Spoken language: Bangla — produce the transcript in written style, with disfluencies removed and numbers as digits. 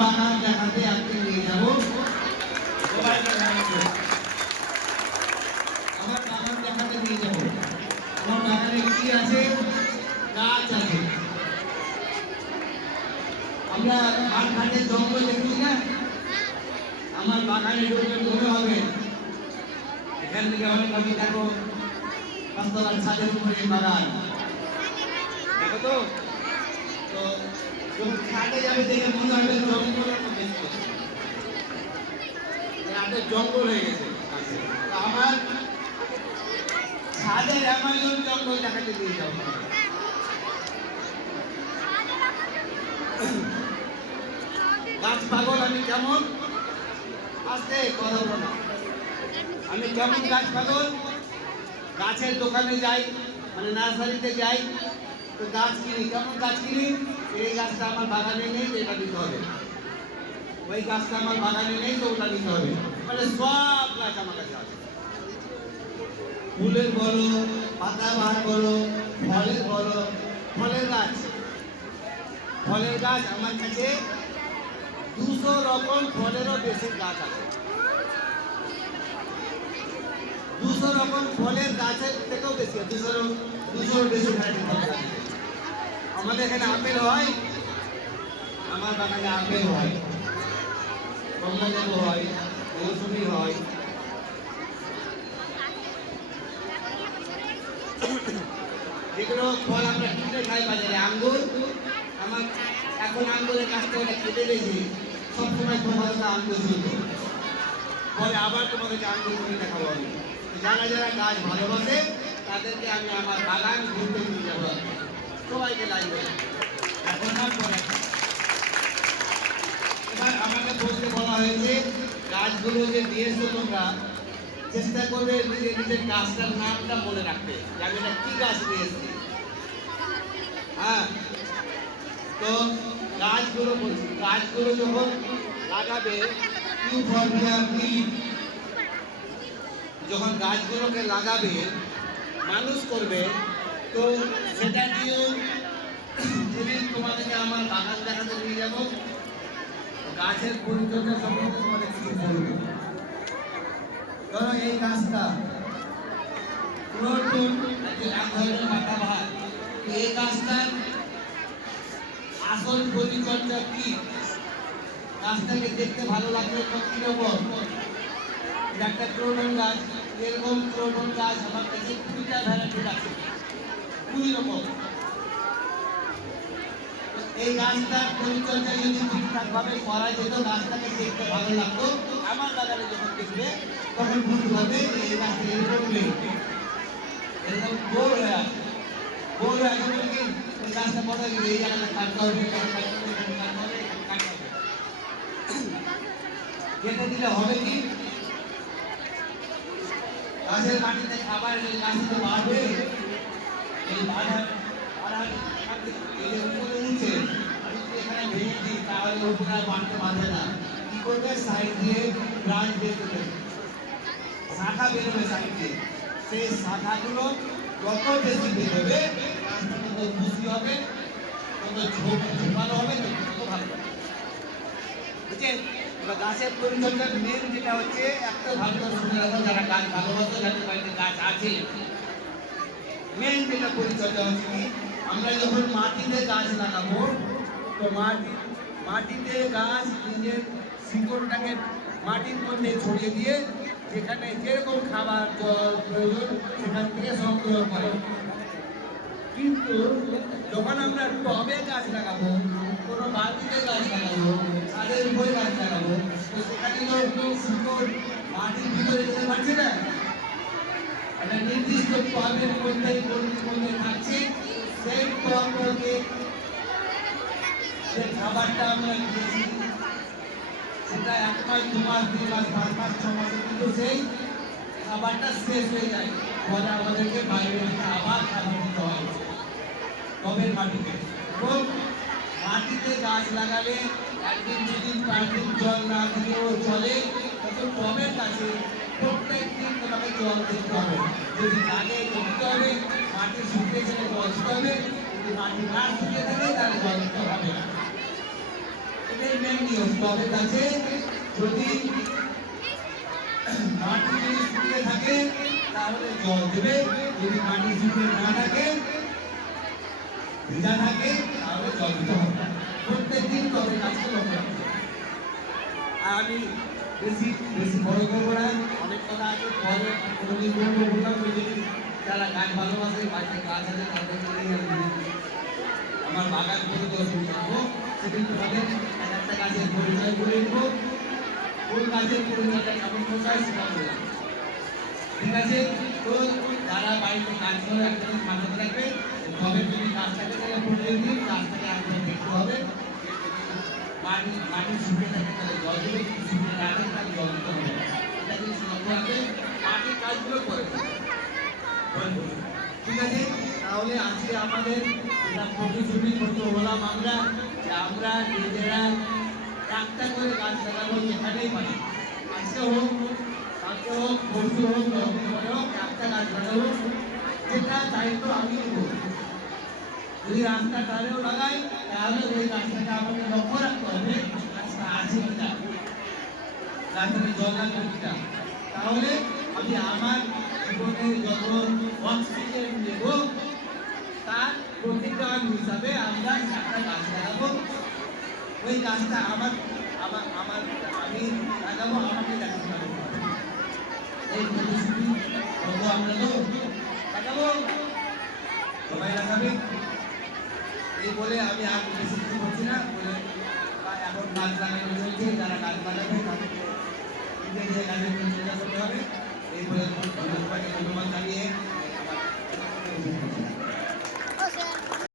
বাগান দেখাতে আজকে নিয়ে যাবো। আমার বাগান দেখাতে নিয়ে যাবো। আমার বাগানে কি আছে? গাছ আছে। আমরা মাঠ ঘাটে জঙ্গল দেখি না, আমার বাগানে ঢুকলে মনে হবে এখান থেকে অনেক আমি দেখো পাঁচতলার ছাদের উপরে বাগান দেখো তো। তো যখন ছাদে যাবে দেখে মনে হবে জঙ্গলের মধ্যে জঙ্গল হয়ে গেছে। আমার ছাদের অ্যামাজন জঙ্গল দেখাতে দিয়ে যাবো। গাছ পাগল আমি কেমন, আস্তে কথা বলো না, আমি কেমন গাছ পাগল। গাছের দোকানে যাই, মানে নার্সারিতে যাই, তো গাছ কিনি। কেমন গাছ কিনি? এই গাছটা আমার বাগানে নেই, তো এটা নিতে হবে। ওই গাছটা আমার বাগানে নেই, তো ওটা নিতে হবে। মানে সব গাছ আমার কাছে আছে। ফুলের বলো, পাতাবাহার বলো, ফলের বলো, ফলের গাছ। ফলের গাছ আমার কাছে 200 রকম ফলেরও বেশি গাছ আছে। 200 রকম ফলের গাছের থেকেও বেশি, 200 বেশি ভ্যারাইটি ফলের গাছ। আমাদের এখানে আপেল হয়, আমার বাগানে আপেল হয়, কমলালেবু হয়, মৌসুমি হয়। যেগুলো ফল আমরা কিনে খাই বাজারে, আঙ্গুর, আমার এখন আঙ্গুরের গাছটা ওটা কেটে দিয়েছি, সবসময় তোমার আঙ্গুর শুনবো, পরে আবার তোমাকে আঙ্গুর কিনে দেখাবো আমি। যারা যারা গাছ ভালোবাসে তাদেরকে আমি আমার বাগান ঘুরতে নিয়ে যাবো, সবাইকে লাগবে। এখন না পরে এবার আমাকে বলতে বলা হয়েছে, গাছগুলো যে দিয়েছো তোমরা চেষ্টা করবে নিজের নিজের গাছটার নামটা মনে রাখতে, যে আমি এটা কি গাছ দিয়েছি। হ্যাঁ, তো গাছগুলো বলছি, গাছগুলো যখন লাগাবে, যখন গাছগুলোকে লাগাবে, মানুষ করবে, তো সেটা নিয়েও যেদিন তোমাদেরকে আমার বাগান দেখাতে নিয়ে যাবো, গাছের পরিচর্যা সম্পর্কে তোমাদের কিছু বলবো। ধরো এই গাছটা নতুন এক ধরনের পাতাবাহার, এই গাছটার আসল পরিচর্যা কি? গাছটাকে দেখতে ভালো লাগবে তো কিরকম? একটা ক্রোটন গাছ, এরকম ক্রোটন গাছ আমার কাছে 2টা ভ্যারাইটির আছে, 2 রকম। এই গাছটার পরিচর্যা যদি ঠিকঠাক ভাবে করা যেত, গাছটাকে দেখতে ভালো লাগতো, আমার বাগানে যখন দেখবে তখন বুঝতে হবে এই গাছটা এরকম নেই, এরকম গোল হয়ে আছে। গোল হয়ে আছে বলে কি এই গাছটা বড় হয়ে গেলে এই জায়গাটা কাটতে হবে, কেটে দিলে হবে কি গাছের মাটিতে খাবার গাছ তো বাড়বে, এই বাড়ার উপরে উঠে আমি যদি এখানে ভেঙে দিই তাহলে উপরে আর বাড়তে পারবে না। কি করবে? সাইড দিয়ে ব্রাঞ্চ বের করবে, শাখা বেরোবে সাইড দিয়ে। সেই শাখাগুলো যত বেশি বেরোবে গাছটা তত খুশি হবে, তত ঝোপালো হবে, তত ভালো হবে। বুঝছেন? এবার গাছের পরিচর্যার মেন যেটা হচ্ছে, একটা ভালো করে শুনে রাখো যারা গাছ ভালোবাসো, যাদের বাড়িতে গাছ আছে, মেন যেটা পরিচর্যা হচ্ছে কি, আমরা যখন মাটিতে গাছ লাগাবো, তো মাটিতে গাছ নিজের শিকড়টাকে মাটির মধ্যে ছড়িয়ে দিয়ে যেখানে যেরকম খাবার জল প্রয়োজন সেখান থেকে সংগ্রহ করে। কিন্তু যখন আমরা টবে গাছ লাগাবো, কোনো বালতিতে গাছ লাগাবো, ছাদের উপরে গাছ লাগাবো, তো সেখানে তো শিকড় মাটির ভিতরে যেতে পারছে না, একটা নির্দিষ্ট টবের মধ্যে থাকছে। সেই টবকে যে খাবারটা আমরা দিয়েছি সেটা 1 মাস 2 মাস 3 মাস 5 মাস 6 মাসে কিন্তু সেই খাবারটা শেষ হয়ে যায়, পরে আমাদেরকে বাইরে আবার খাবার দিতে হয় টবের মাটিতে। এবং মাটিতে গাছ লাগালে 1 দিন 2 দিন 5 দিন জল না দিলেও চলে, কিন্তু টবের কাছে প্রত্যেক দিন তোমাকে জল দিতে হবে। যদি লাগে তো দিতে হবে, মাটি শুকিয়ে গেলে জল দিতে হবে, যদি মাটি না শুকিয়ে থাকে তাহলে জল দিতে হবে না। এটাই মেন নিয়ম। টবের গাছে যদি মাটি যদি শুকিয়ে থাকে তাহলে জল দেবে, যদি মাটি শুকিয়ে না থাকে ভিজা থাকে তাহলে জল দিতে হবে। প্রত্যেকদিন টবের গাছকে লক্ষ্য রাখতে হবে। আর আমি বেশি বেশি বড় করবো না, অনেক কথা আছে পরে কোনোদিন বলবো, বললাম ওই যে যারা গাছ ভালোবাসে, বাড়িতে গাছ আছে তাদেরকে নিয়ে আমি আমার বাগান পরিদর্শন করবো। সেদিন তোমাদের এক একটা গাছের পরিচয় করে দেবো, কোন গাছের পরিচয়টা কেমন করতে হয় সেটা বললাম। ঠিক আছে? তো যারা বাড়িতে কাজ করে একটা জিনিস মাথাতে রাখবে, তবে যদি গাছটাকে তাহলে প্রতিদিন গাছটাকে একবার দেখতে হবে। মাটি মাটি শুকিয়ে থাকে তাহলে জল দেবে, শুকিয়ে না থাকে তাহলে জল দিতে হবে। এটা জিনিস লক্ষ্য রাখবে, মাটির কাজগুলো করে দেবে। ঠিক আছে? তাহলে আজকে আমাদের এটা প্রতিশ্রুতি করতে হলাম আমরা যে আমরা নিজেরা একটা করে গাছ লাগাবো যেখানেই পারি। আজকে হোক, কালকে হোক, পরশু হোক, দশদিন পরে হোক, একটা গাছ লাগাবো। যেটা দায়িত্ব আমি নেবো। যদি রাস্তার ধারেও লাগাই তাহলে ওই গাছটাকে আমাকে লক্ষ্য রাখতে হবে গাছটা আছে কিনা, গাছটাকে জল লাগবে কিনা। তাহলে আমি আমার জীবনে যত অক্সিজেন নেব তার প্রতিদান হিসাবে আমরা একটা গাছ লাগাবো। ওই গাছটা আমার আমার আমার আমি লাগাবো, আমাকে দেখাতে হবে। এই প্রতিশ্রুতি করবো আমরা, তো লাগাবো, সবাই লাগাবে। এই বলে আমি আর বেশি কিছু বলছি না, বলে এখন গাছ লাগানো চলছে, যারা গাছ লাগাবে তাদেরকে নিজে নিজে গাছের পরিচর্যা করতে হবে। এই বলে ধন্যবাদ জানিয়ে